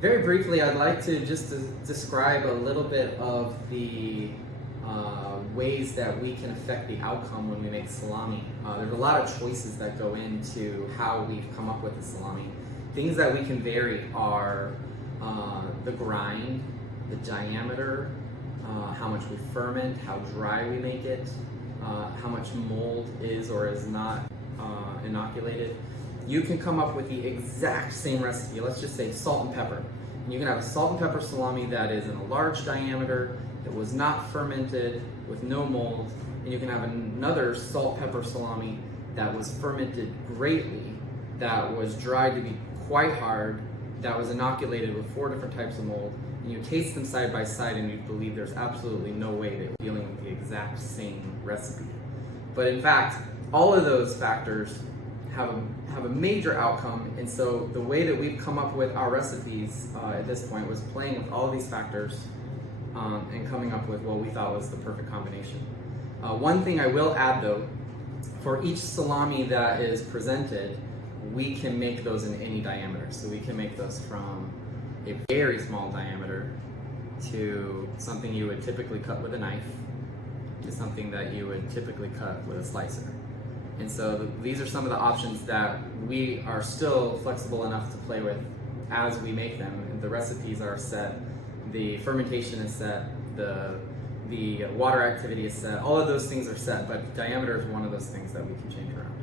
Very briefly, I'd like to just describe a little bit of the ways that we can affect the outcome when we make salami. There's a lot of choices that go into how we've come up with the salami. Things that we can vary are the grind, the diameter, how much we ferment, how dry we make it, how much mold is or is not inoculated. You can come up with the exact same recipe. Let's just say salt and pepper. And you can have a salt and pepper salami that is in a large diameter, that was not fermented, with no mold. And you can have another salt pepper salami that was fermented greatly, that was dried to be quite hard, that was inoculated with 4 different types of mold. And you taste them side by side and you believe there's absolutely no way that you're dealing with the exact same recipe. But in fact, all of those factors have a major outcome, and so the way that we've come up with our recipes at this point was playing with all of these factors and coming up with what we thought was the perfect combination. One thing I will add though, for each salami that is presented, we can make those in any diameter. So we can make those from a very small diameter to something you would typically cut with a knife to something that you would typically cut with a slicer. And so these are some of the options that we are still flexible enough to play with as we make them. And the recipes are set, the fermentation is set, the water activity is set, all of those things are set, but diameter is one of those things that we can change around.